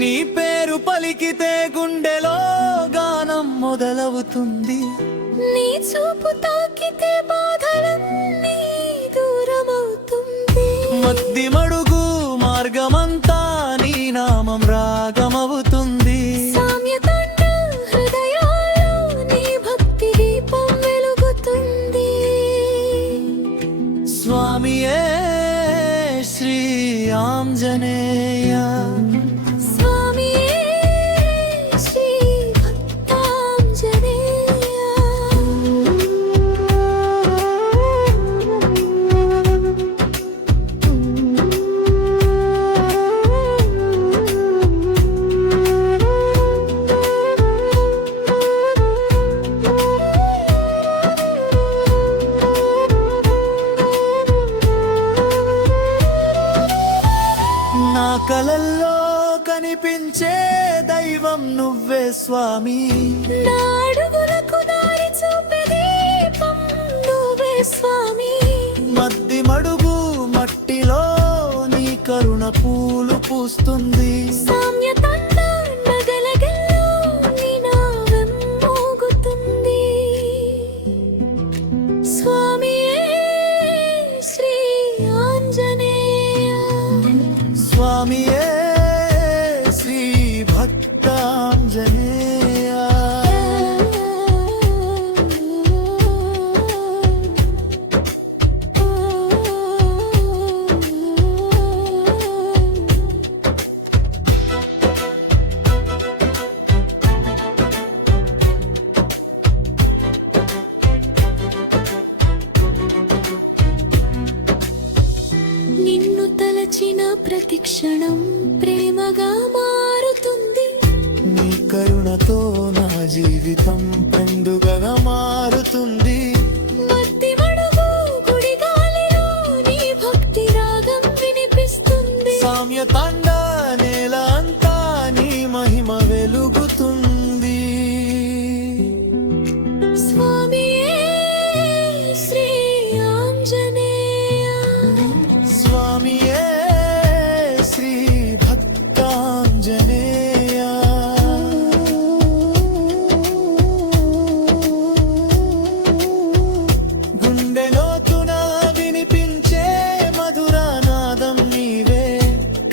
నీ పేరు పలికితే గుండెలో గానం మొదలవుతుంది. నీ చూపు తాకితే బాధలన్నీ దూరమవుతుంది. మద్ది మడుగు మార్గమంతా నీ నామం రాగమవుతుంది. సామ్యతండ హృదయాల్లో నీ భక్తి దీపం వెలుగుతుంది. స్వామియే శ్రీ ఆంజనేయ, స్వామియే శ్రీ భక్తాంజనేయ. నా కలల్లో కనిపించే దైవం నువ్వే స్వామి. నా అడుగులకు దారి చూపే దీపం నువ్వే స్వామి. మద్ది మడుగు మట్టిలో నీ కరుణ పూలు పూస్తుంది. సామ్యతండ నగలగల్లో నీ నామం మోగుతుంది. స్వామియే శ్రీ ఆంజనేయ, స్వామియే శ్రీ భక్తాంజనేయ. నిన్ను తలచిన ప్రతి క్షణం ప్రేమగా మారుతుంది. నీ కరుణతో నా జీవితం పండుగగా మారుతుంది. మత్తి మడుగు గుడి గాలిలో నీ భక్తి రాగం వినిపిస్తుంది. సామ్యతండ నేల అంతా నీ మహిమ వెలుగుతుంది. స్వామియే శ్రీ ఆంజనేయ, స్వామియే శ్రీ భక్తాంజనేయ. గుండెలోతున వినిపించే మధురనాదం నీవే.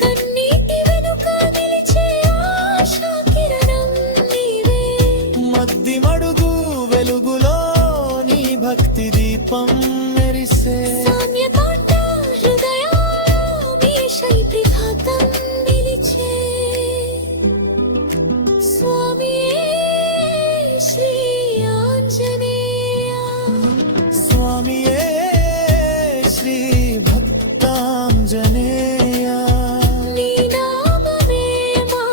కన్నీటి వెనుక నిలిచే ఆశా కిరణం నీవే. మద్ది మడుగు వెలుగులో నీ భక్తి దీపం మెరిసే. సామ్యతండ హృదయాల్లో నీ శైత్రిఘాతం నిలిచే. స్వామియే శ్రీ ఆంజనేయ, స్వామియే శ్రీ భక్తాంజనేయ. నీ నామమే మా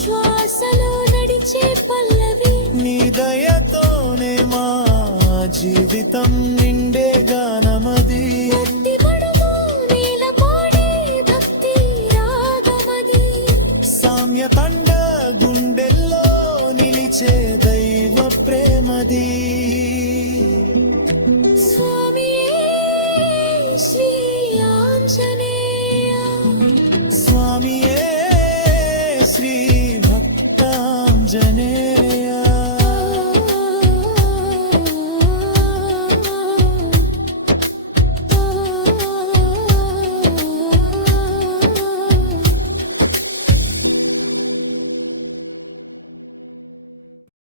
శ్వాసలో నడిచే పల్లవి. నీ దయతోనే మా జీవితం నిండే గానమది. మత్తి మడుగు నీల పాడే భక్తి రాగమది. సామ్యతండ గుండెల్లో నిలిచే